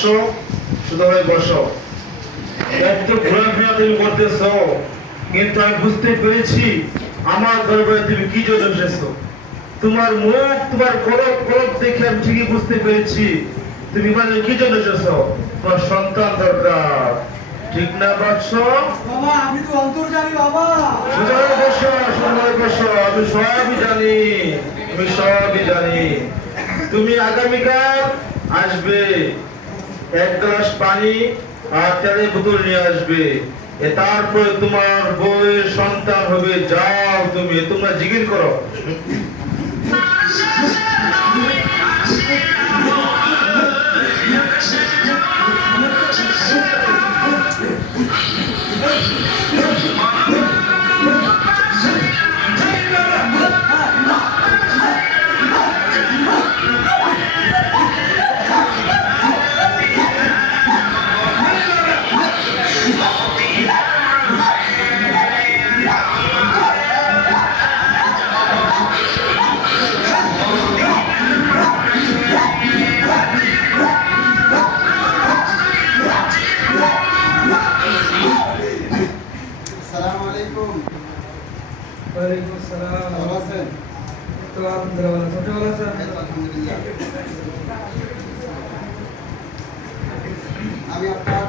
বসো, শুধু হয়ে বসো। এত ঘোরাফেরা তুমি করতেছো, কিন্তু আমি বুঝতে পেরেছি আমার দরবারে তুমি কি জন্য এসেছো। তোমার মুখ, তোমার কলব কলব দেখে আমি ঠিকই বুঝতে পেরেছি তুমি মানে কি জন্য এসেছো। তোমার সন্তান দরকার, ঠিক না বৎস? বাবা আমি তো অন্তর্জামী বাবা। সুন্দর বসো, সুন্দর বসো। আমি সবই জানি, আমি সবই জানি। তুমি আগামীকাল আসবে, এক গ্লাস পানি আর তেলের বোতল নিয়ে আসবে। তারপরে তোমার বউয়ের সন্তান হবে। যাও তুমি, তোমরা জিকির করো। আসসালামু আলাইকুম। ওয়ালাইকুম আসসালাম। ভালো আছেন? তো আলহামদুলিল্লাহ ভালো আছি। আপনি ভালো আছেন? এই তো আলহামদুলিল্লাহ। আমি আপনার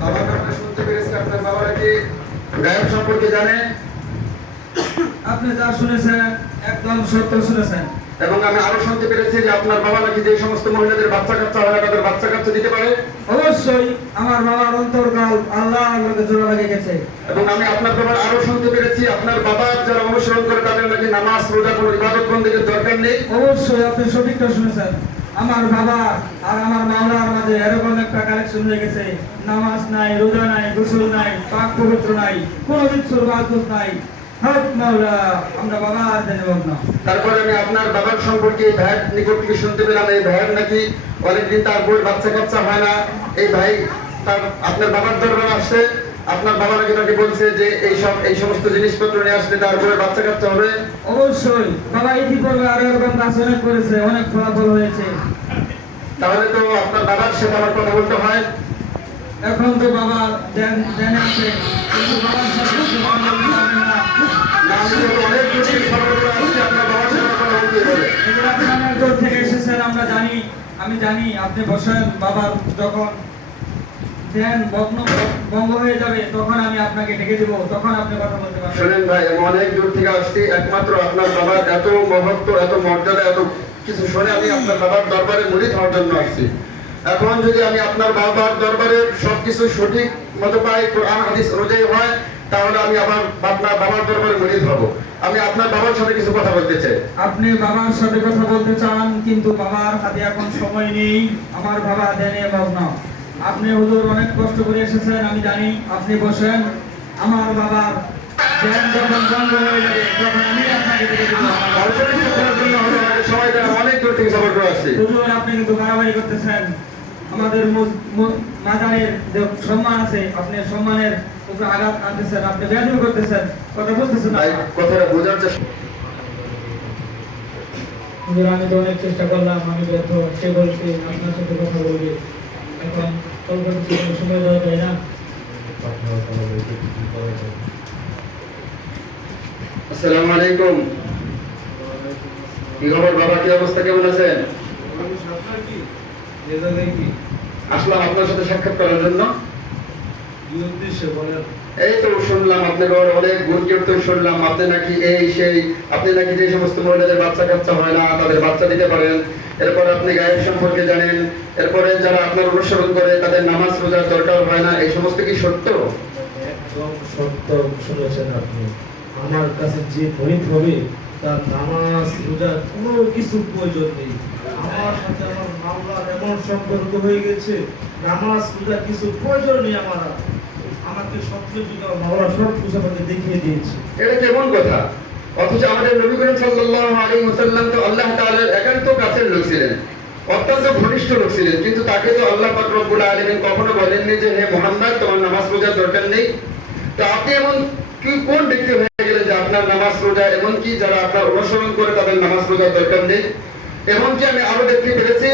বাবার ব্যাপারে শুনতে পেরেছি, আপনার বাবা নাকি গায়ক সম্পর্কে জানেন, আপনি যা শুনেছেন একদম সত্য শুনেছেন। এবং আমি আরো শুনতে পেরেছি যে আপনার বাবা নাকি যে সমস্ত মহিলাদের বাচ্চা কাচ্চা হয় না তাদের বাচ্চা কাচ্চা দিতে পারে। অবশ্যই আমার বাবার অন্তর্কাল আল্লাহর লগে জোড়া লেগে গেছে। এবং আমি আপনার বাবার আরো শুনতে পেরেছি আপনার বাবার যারা অনুসরণ করে তাদের নাকি নামাজ রোজা কোনো ইবাদত বন্দেগীর দরকার নেই। অবশ্যই আপনি সঠিকটা শুনেছেন। আমার বাবা আর আমার মাওলার মাঝে এরকম একটা কালেকশন হয়ে গেছে। নামাজ নাই, রোজা নাই, গোসল নাই, পাক পবিত্র নাই, কোনো কিছুর বাদত নাই। হক মাওলা, আমরা বাবা ধন্যবাদ না। তারপরে আমি আপনার বাবার সম্পর্কে এই ভাইয়ের নিকট থেকে শুনতে পেলাম এই ভাইয়ের নাকি অনেকদিন তার বউয়ের বাচ্চা কাচ্চা হয় না। এই ভাই তার আপনার বাবার দরবারে আসছে, আপনার বাবা নাকি বলছে যে এই সমস্ত জিনিসপত্র নিয়ে আসলে তার বউয়ের বাচ্চা কাচ্চা হবে। অবশ্যই বাবা ইতিপূর্বে আরো এরকম কাজ অনেক করেছে, অনেক ফলাফল হয়েছে। তাহলে তো আপনার বাবার সাথে আমার কথা বলতে হয়। এখন তো বাবা দেন আছে, কিন্তু বাবার সাথে কথা বলতে পারবে না। না, আমি তো অনেক দূর থেকে সফর করে আসছি, আপনার বাবার সাথে আমার কথা বলতে হবে। এগুলো আপনি অনেক দূর থেকে এসেছেন, আমরা জানি। আমি জানি আপনি বসেন, বাবার যখন ধ্যান ভঙ্গ হয়ে যাবে তখন আমি আপনাকে ডেকে দেবো, তখন আপনি কথা বলতে পারবেন। শুনেন ভাই, আমি অনেক দূর থেকে আসছি একমাত্র আপনার বাবার এত মহত্ব, এত মর্যাদা, এত কিছু শুনে আমি আপনার বাবার দরবারে মুরিদ হওয়ার জন্য আসছি। এখন যদি আমি আপনার বাবার দরবারে সবকিছু সঠিক মতো পাই, কোরআন হাদিস অনুযায়ী হয়, তাহলে আমি আবার আপনার বাবার দরবারে মুরিদ হব। আমি আপনার বাবার সাথে কিছু কথা বলতে চাই। আপনি বাবার সাথে কথা বলতে চান, কিন্তু বাবার হাতে এখন সময় নেই। আমার বাবা ধ্যানে মগ্ন। আপনি হুজুর অনেক কষ্ট করে এসেছেন, আমি জানি। আপনি বসেন, আমার বাবার ধ্যান যখন বন্ধ হয়ে যাবে তখন আমি আপনাকে ডেকে দেবো। অল্প কিছু করার জন্য হলে আমাকে সময় দেন, অনেক দূর থেকে সফর করে আসছি। হুজুর আপনি কিন্তু বাড়াবাড়ি করতেছেন। আমাদের মাজারের যে সম্মান আছে, আপনি সম্মানের উপরে আঘাত আনতেছেন, আপনি বেয়াদবি করতেছেন, কথা বুঝতেছেন না। ভাই, কথাটা বোঝার চেষ্টা। হুজুর আমি তো অনেক চেষ্টা করলাম, আমি ব্যর্থ। সে বলছি আপনার সাথে কথা বলবি, এখন অল্প কিছু সময় দেওয়া যায় না। আসসালামু আলাইকুম। কি খবর বাবা, কি অবস্থা, কেমন আছেন? আসলাম আপনার সাথে সাক্ষাৎ করার জন্য। এই তো শুনলাম আপনার অনেক গুণ কীর্তন শুনলাম, আপনি নাকি এই সেই, আপনি নাকি যে সমস্ত মহিলাদের বাচ্চা কাচ্চা হয় না তাদের বাচ্চা দিতে পারেন। এরপর আপনি গায়ের সম্পর্কে জানেন, এরপরে যারা আপনার অনুসরণ করে তাদের নামাজ রোজার দরকার হয় না, এই সমস্ত কি সত্য? একদম সত্য শুনেছেন আপনি। আমার কাছে যে গণিত হবে তার নামাজ রোজার কোনো কিছু প্রয়োজন নেই। আমার সাথে আমার মাওলার এমন সম্পর্ক হয়ে গেছে, নামাজ রোজা কিছু প্রয়োজন নেই। আমাকে সবকিছু মাওলা সব কিছু আমাকে দেখিয়ে দিয়েছে। এটা কেমন কথা? অথচ আমাদের নবী করিম সাল্লাল্লাহু আলাইহি ওয়াসাল্লাম তো আল্লাহ তাআলার একান্ত কাছের লোক ছিলেন, অত্যন্ত ঘনিষ্ঠ লোক ছিলেন, কিন্তু তাকে তো আল্লাহ পাক রব্বুল আলামিন কখনো বলেননি যে হে মুহাম্মদ তোমার নামাজ রোজার দরকার নেই। তো আপনি এমন কি কোন ব্যক্তি হয়ে গেলেন যে আপনার নামাজ রোজা, এমনকি যারা আপনার অনুসরণ করে তাদের নামাজ রোজার দরকার নেই? এমনকি আমি আরো দেখতে পেরেছি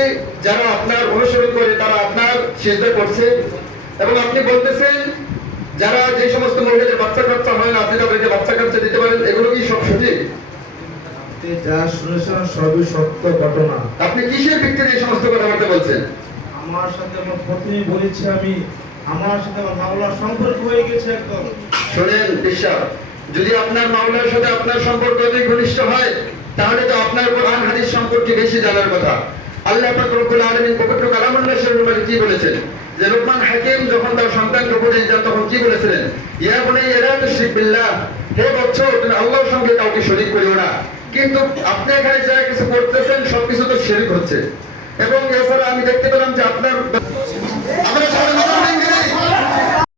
যারা আপনার অনুসরণ করে তারা আপনার সিজদা করছে, এবং আপনি বলতেছেন যারা যে সমস্ত মহিলাদের বাচ্চা কাচ্চা হয় না আপনি তাদেরকে বাচ্চা কাচ্চা দিতে পারেন, এগুলো কি সব সঠিক? আপনি যা শুনেছেন সবই সত্য ঘটনা। আপনি কিসের ভিত্তিতে এই সমস্ত কথাবার্তা বলছেন? আমার সাথে আমার প্রথমেই বলেছি আমি, আমার সাথে আমার মাওলার সম্পর্ক হয়ে গেছে একদম। শোনেন বিশ্বাস, যদি আপনার মাওলার সাথে আপনার সম্পর্ক অধিক ঘনিষ্ঠ হয় তাহলে তো আপনার কোরআন হাদিস সম্পর্কে বেশি জানার কথা। আল্লাহ পাক রব্বুল আলামিন পবিত্র কালামুল্লাহ শরীফের মধ্যে কি বলেছেন, যে লোকমান হাকিম যখন তার সন্তানকে উপদেশ দেন তখন কি বলেছিলেন, ইয়া বুনাইয়া লা তুশরিক বিল্লাহ, হে বৎস তুমি আল্লাহর সঙ্গে কাউকে শরীক করিও না। কিন্তু আপনি এখানে যা কিছু করতেছেন সবকিছু তো শিরক হচ্ছে। এবং এছাড়া আমি দেখতে পেলাম যে আপনার